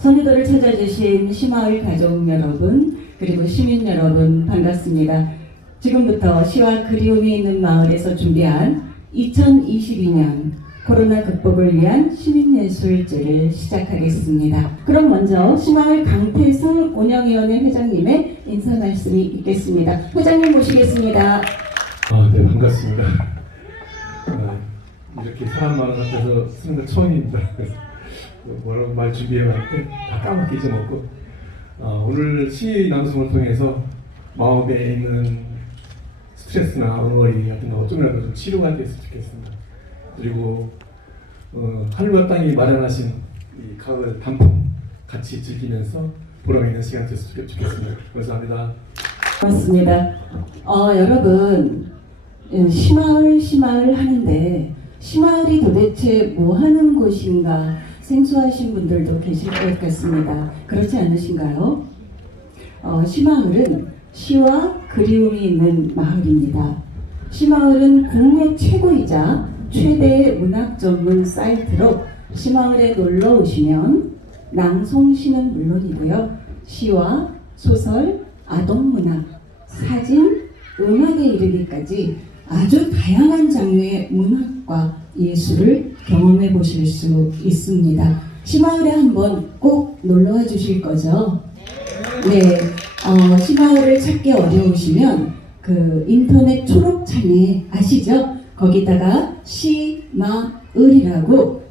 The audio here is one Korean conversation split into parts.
선유도를 찾아주신 시마을 가족 여러분, 그리고 시민 여러분 반갑습니다. 지금부터 시와 그리움이 있는 마을에서 준비한 2022년 코로나 극복을 위한 시민예술제를 시작하겠습니다. 그럼 먼저 시마을 강태승 운영위원회 회장님의 인사 말씀이 있겠습니다. 회장님 모시겠습니다. 아, 네, 반갑습니다. 아, 이렇게 사람 많은 앞에서 쓰는 거 처음입니다. 그래서 뭐라고 말 준비해왔는데 다 까맣게 잊어먹고 아, 오늘 시 낭송을 통해서 마음에 있는 스트레스나 응어리 같은 거 조금이라도 좀 치료가 됐으면 좋겠습니다. 그리고 어, 하늘과 땅이 마련하신 이 가을 단풍 같이 즐기면서 보람 있는 시간 됐으면 좋겠습니다. 감사합니다. 고맙습니다. 어, 여러분, 음, 시마을, 시마을 하는데, 시마을이 도대체 뭐 하는 곳인가 생소하신 분들도 계실 것 같습니다. 그렇지 않으신가요? 어, 시마을은 시와 그리움이 있는 마을입니다. 시마을은 국내 최고이자 최대의 문학 전문 사이트로 시마을에 놀러 오시면 낭송시는 물론이고요. 시와 소설, 아동문학, 사진, 음악에 이르기까지 아주 다양한 장르의 문학과 예술을 경험해 보실 수 있습니다. 시마을에 한번 꼭 놀러 와 주실 거죠? 네, 어, 시마을을 찾기 어려우시면 그 인터넷 초록창에 아시죠? 거기다가 시마을이라고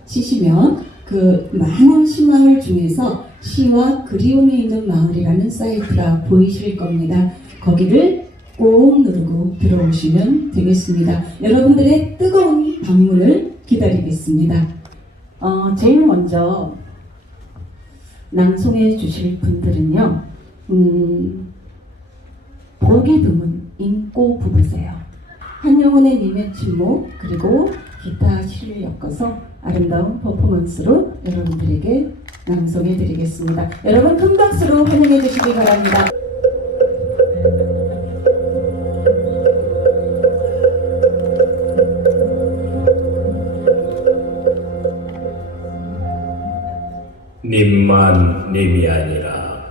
치시면 그 많은 시마을 중에서 시와 그리움이 있는 마을이라는 사이트가 보이실 겁니다. 거기를 꼭 누르고 들어오시면 되겠습니다. 여러분들의 뜨거운 방문을 기다리겠습니다. 어, 제일 먼저 낭송해 주실 분들은요, 음, 보기 드문 인꼬 부부세요. 한영훈의 님의 침묵 그리고 기타 시를 엮어서 아름다운 퍼포먼스로 여러분들에게 낭송해 드리겠습니다. 여러분 큰 박수로 환영해 주시기 바랍니다. 님만 님이 아니라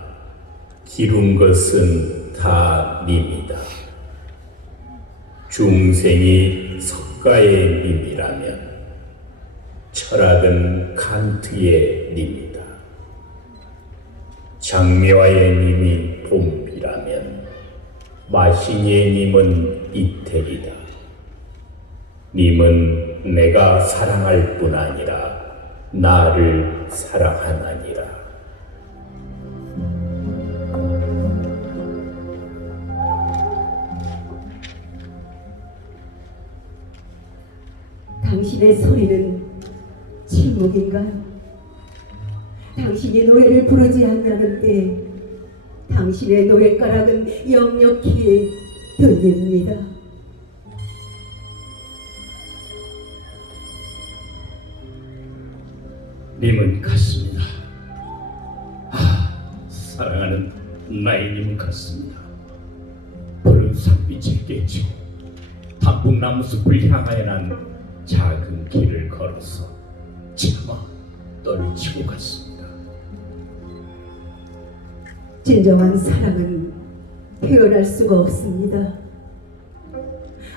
기룬 것은 다 님이다. 중생이 석가의 님이라면 철학은 칸트의 님이다. 장미화의 님이 봄이라면 마시니의 님은 이태리다. 님은 내가 사랑할 뿐 아니라 나를 사랑하나니라. 당신의 소리는 침묵인가요? 당신이 노래를 부르지 않는데 당신의 노랫가락은 역력히 들립니다. 님은 같습니다. 아, 사랑하는 나의 님은 같습니다. 푸른 삭빛을 깨치고 단풍나무 숲을 향하여 난 작은 길을 걸어서 차마 떨치고 갔습니다. 진정한 사랑은 표현할 수가 없습니다.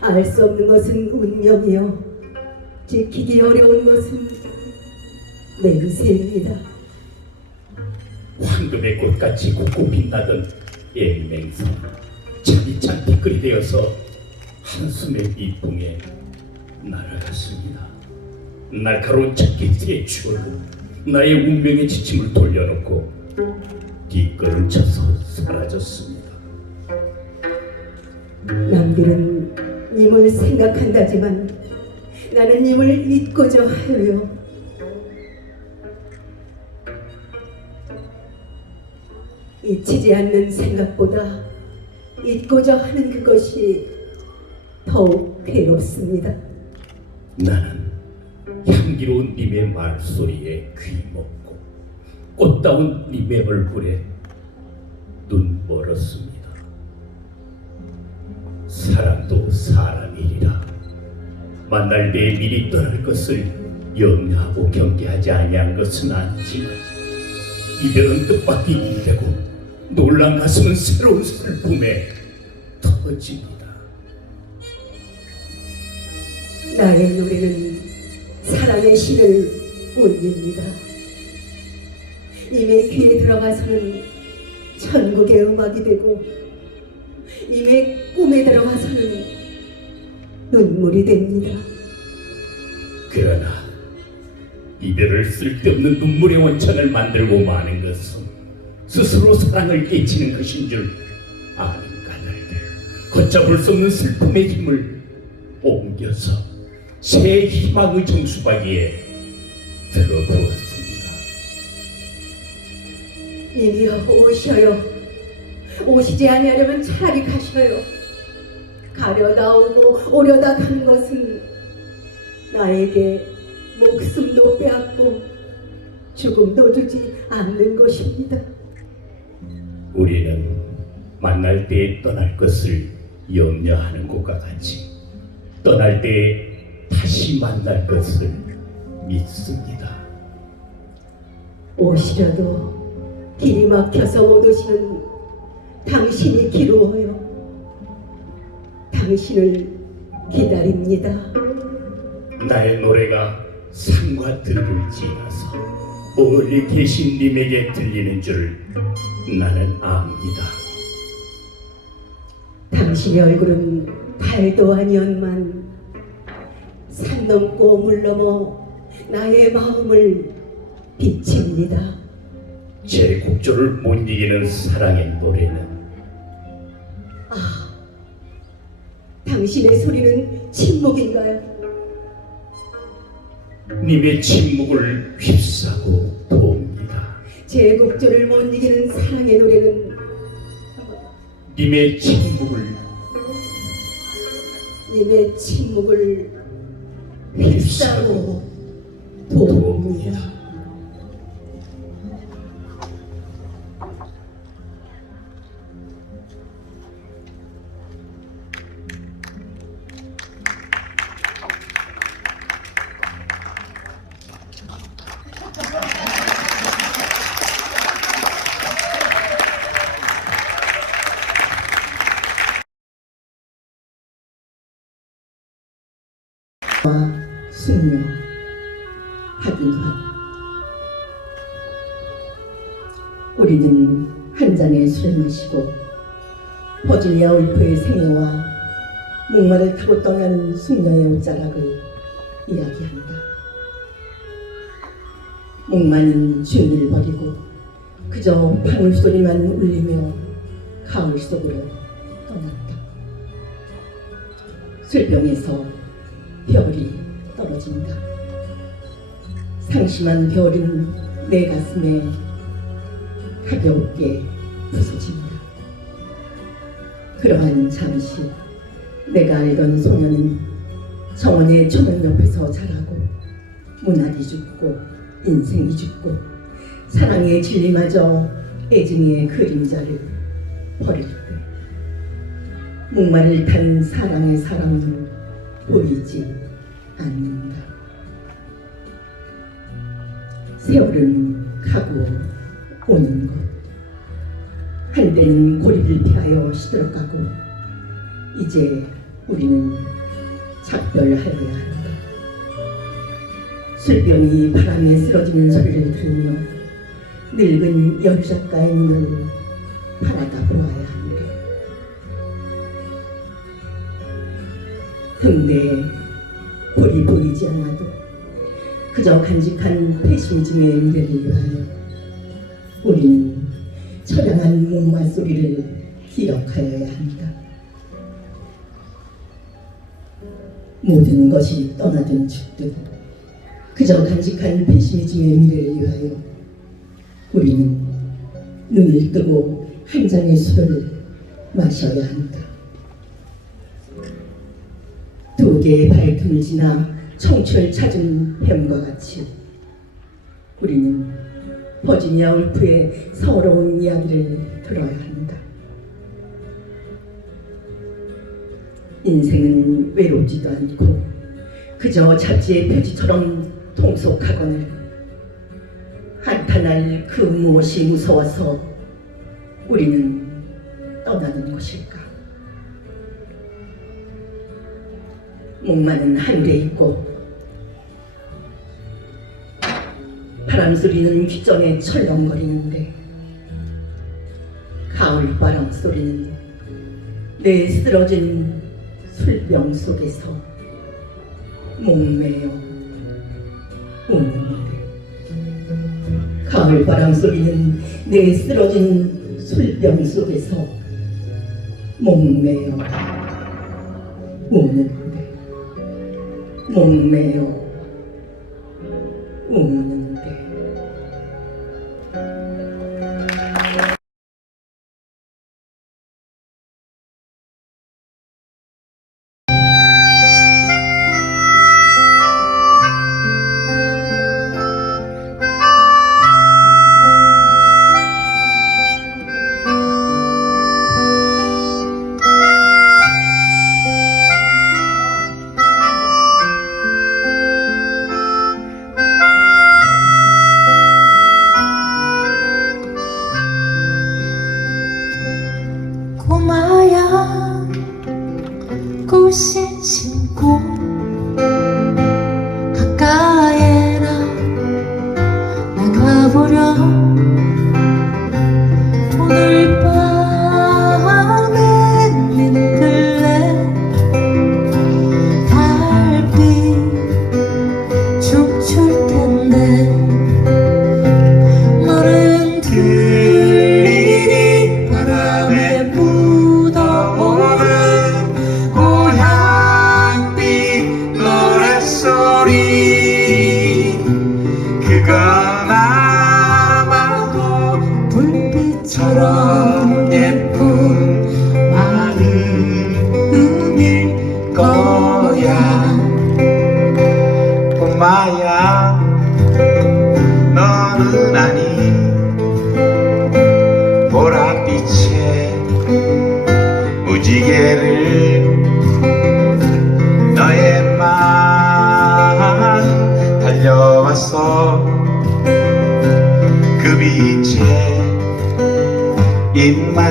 알 수 없는 것은 운명이요. 지키기 어려운 것은 맹세입니다. 황금의 꽃같이 곱고 빛나던 옛 맹세 차디찬 티끌이 되어서 한숨의 이풍에 날아갔습니다. 날카로운 잡기의 추억은 나의 운명의 지침을 돌려놓고 뒷걸음 쳐서 사라졌습니다. 남들은 님을 생각한다지만 나는 님을 잊고자 하여 잊히지 않는 생각보다 잊고자 하는 그것이 더욱 괴롭습니다. 나는 향기로운 님의 말소리에 귀 먹고 꽃다운 님의 얼굴에 눈 멀었습니다. 사람도 사람이리라 만날 때 미리 떠날 것을 염려하고 경계하지 아니한 것은 아니지만 이별은 뜻밖의 일이 되고 놀란 가슴은 새로운 슬픔에 터집니다. 나의 노래는 사랑의 신을 올립니다. 님의 귀에 들어가서는 천국의 음악이 되고 님의 꿈에 들어가서는 눈물이 됩니다. 그러나 이별을 쓸데없는 눈물의 원천을 만들고 마는 것은 스스로 사랑을 깨치는 것인 줄 아는 까닭에 걷잡을 수 없는 슬픔의 힘을 옮겨서 새 희망의 정수박이에 들어부었습니다. 님이여 오셔요. 오시지 아니하려면 차라리 가셔요. 가려 나오고 오려다 가는 것은 나에게 목숨도 빼앗고 죽음도 주지 않는 것입니다. 우리는 만날 때 떠날 것을 염려하는 것과 같이 떠날 때 다시 만날 것을 믿습니다. 오시려도 길이 막혀서 못 오시는 당신이 기루어요. 당신을 기다립니다. 나의 노래가 산과 들을 지나서 멀리 계신 님에게 들리는 줄 나는 압니다. 당신의 얼굴은 달도 아니었만 산 넘고 물 넘어 나의 마음을 비칩니다. 제 곡조를 못 이기는 사랑의 노래는 아, 당신의 소리는 침묵인가요? 님의 침묵을 휩싸고 돕니다. 제 곡조를 못 이기는 사랑의 노래는 님의 침묵을 님의 침묵을 휩싸고 돕니다. 숙녀 하균화 우리는 한 잔의 술을 마시고 버지니아 울프의 생애와 목마를 타고 떠난 숙녀의 옷자락을 이야기한다. 목마는 주인을 버리고 그저 방울 소리만 울리며 가을 속으로 떠났다. 술병에서 별이 떨어진다. 상심한 별은 내 가슴에 가볍게 부서진다. 그러한 잠시 내가 알던 소녀는 정원의 초목 옆에서 자라고 문학이 죽고 인생이 죽고 사랑의 진리마저 애증의 그림자를 버릴 때 목마를 탄 사랑의 사랑은 보이지 않는 세월은 가고 오는 것. 한때는 고리를 피하여 시들어가고 이제 우리는 작별하여야 한다. 술병이 바람에 쓰러지는 소리를 들으며 늙은 여류 작가의 눈을 바라다 보아야 하는데 등대에 볼이 보이지 않아도 그저 간직한 패시즘의 미래를 위하여 우리는 처량한 목마 소리를 기억하여야 한다. 모든 것이 떠나든 죽든 그저 간직한 패시즘의 미래를 위하여 우리는 눈을 뜨고 한 잔의 술을 마셔야 한다. 두 개의 발틈을 지나 청취를 찾은 뱀과 같이 우리는 버지니아 울프의 서러운 이야기를 들어야 한다. 인생은 외롭지도 않고 그저 잡지의 표지처럼 통속하거늘 한탄할 그 무엇이 무서워서 우리는 떠나는 것일까? 목마는 하늘에 있고 바람 소리는 귀전에 철렁거리는데 가을 바람 소리는 내 쓰러진 술병 속에서 목매여 우는데. 가을 바람 소리는 내 쓰러진 술병 속에서 목매여 우는데 목매여 우는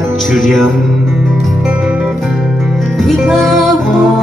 낮추렴. 비가 와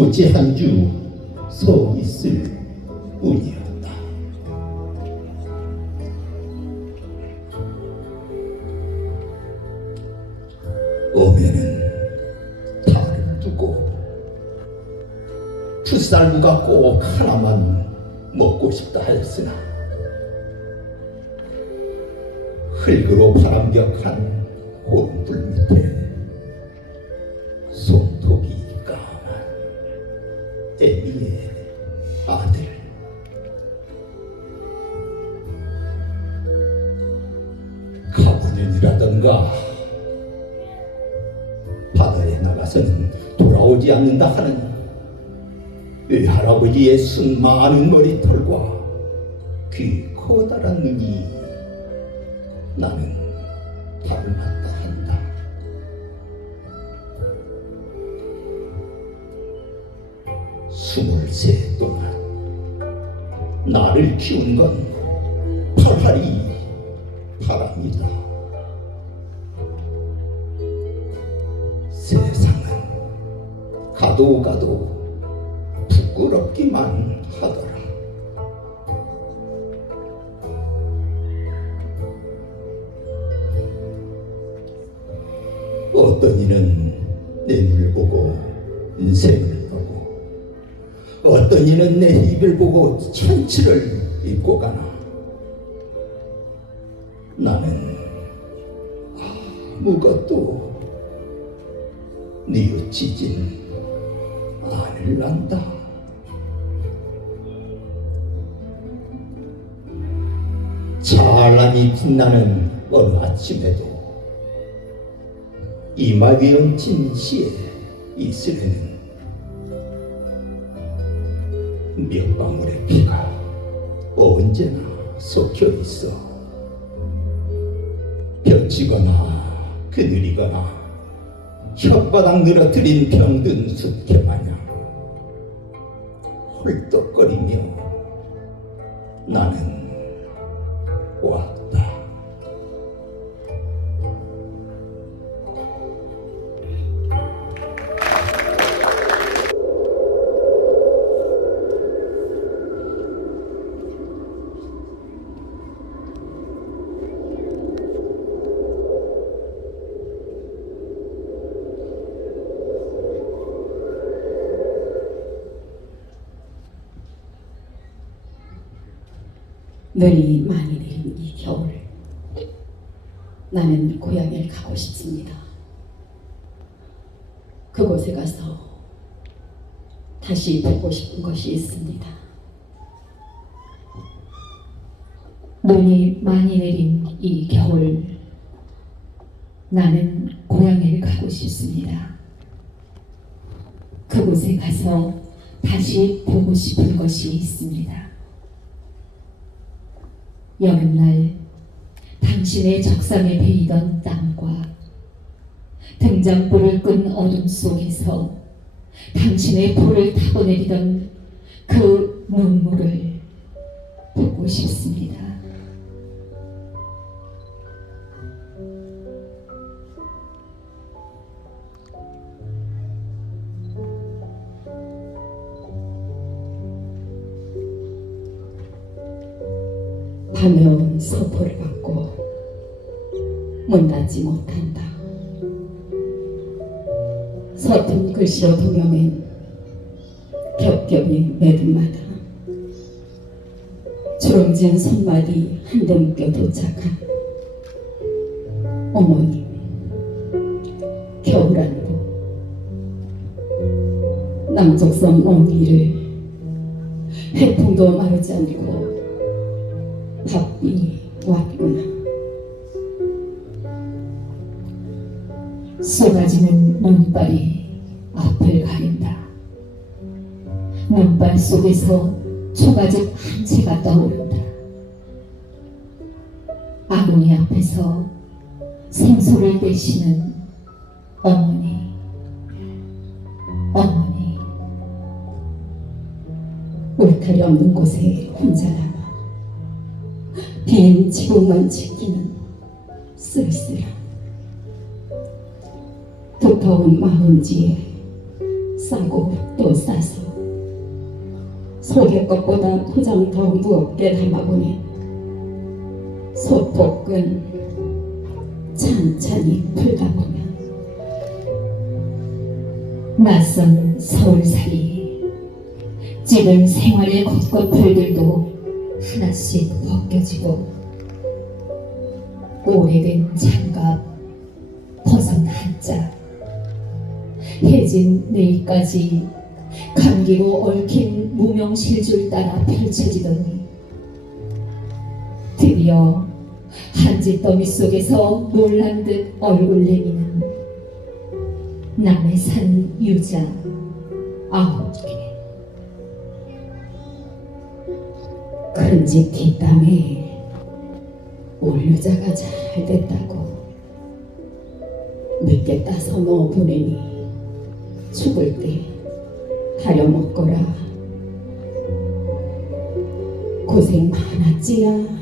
대추꽃이 한주서 있을 뿐이었다. 오면은 달을 두고 풋살무가 꼭 하나만 먹고 싶다 하였으나 흙으로 바람벽한 호른불 밑에 할아버지의 순 많은 머리털과 귀 커다란 눈이 나는 닮았다 한다. 스물세 동안 나를 키운 건 팔팔이 바람이다. 세상은 가도 가도 부끄럽기만 하더라. 어떤 이는 내 눈을 보고 인생을 보고 어떤 이는 내 입을 보고 천치를 입고 가나 나는 아무것도 뉘우치진 않을란다. 찬란히 빛나는 어느 아침에도 이마 위에 얹힌 시에 이슬에는 몇 방울의 피가 언제나 섞여 있어 벼치거나 그늘이거나 혓바닥 늘어뜨린 병든 숫개 마냥 헐떡거리며 나는 왔다. 눈이 많이 내린 이 겨울 나는 고향에 가고 싶습니다. 그곳에 가서 다시 보고 싶은 것이 있습니다. 눈이 많이 내린 이 겨울 나는 고향에 가고 싶습니다. 그곳에 가서 다시 보고 싶은 것이 있습니다. 여름날 당신의 적상에 베이던 땀과 등장불을 끈 어둠 속에서 당신의 볼을 타고 내리던 그 눈물을 보고 싶습니다. 밤에 온 서포를 받고 문 닫지 못한다. 서툰 글씨로 동여맨 겹겹이 매듭마다 주름진 손마디 한대 묶여 도착한 어머님 겨울안부 남쪽섬 옹기를 해풍도 마르지 않고 바삐 쏟아지는 눈발이 앞을 가린다. 눈발 속에서 초가집 한 채가 떠오른다. 아궁이 앞에서 생소를 대시는 어머니, 어머니, 다리 없는 곳에 혼자 남아 빈 지붕만 지키는 쓸쓸함 두터운 마음지에 싸고 또 싸서 속의 것보다 포장 더 무겁게 담아보니 소폭은 찬찬히 풀다 보면 낯선 서울살이 지금 생활의 곳곳들도 하나씩 벗겨지고 오래된 장갑 해진 내일까지 감기고 얽힌 무명실줄 따라 펼쳐지더니 드디어 한짓더미 속에서 놀란 듯 얼굴 내미는 남의 산 유자 아홉 개. 큰집 뒷땅에 올유자가 잘 됐다고 늦게 따서 넣어 보내니 죽을 때 하려 먹거라. 고생 많았지야.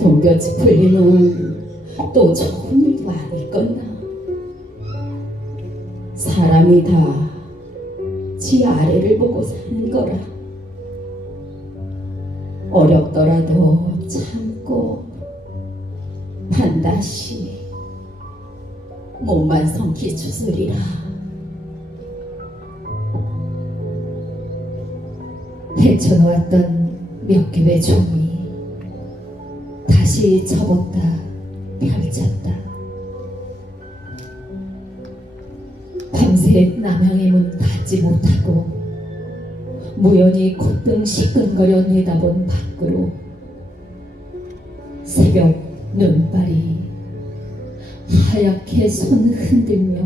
동볕이 풀리면 또 좋은 일도 아니겠나 사람이 다 지 아래를 보고 사는 거라. 어렵더라도 참고 반드시 몸만 성기 추스리라 헤쳐놓았던 몇 개의 종이 다시 접었다 펼쳤다. 밤새 남양의 문 닫지 못하고 무연히 콧등 시끈거려 내다본 밖으로 새벽 눈발이 하얗게 손 흔들며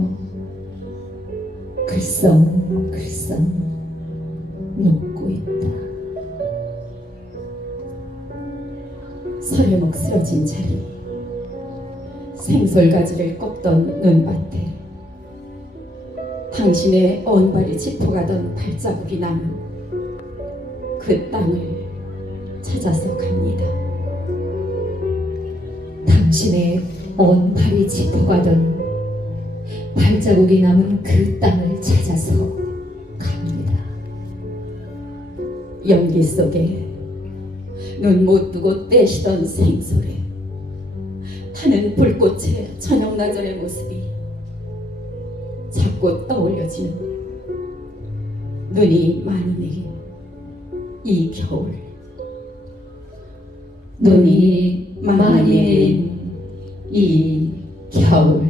글썽글썽 녹 서려먹 쓰러진 자리 생솔가지를 꺾던 눈밭에 당신의 언발이 짚어가던 발자국이 남은 그 땅을 찾아서 갑니다. 당신의 언발이 짚어가던 발자국이 남은 그 땅을 찾아서 갑니다. 연기 속에 눈 못 뜨고 떼시던 생소리 타는 불꽃의 저녁 나절의 모습이 자꾸 떠올려지는 눈이 많이 내린 이 겨울. 눈이 많이 내린 이 겨울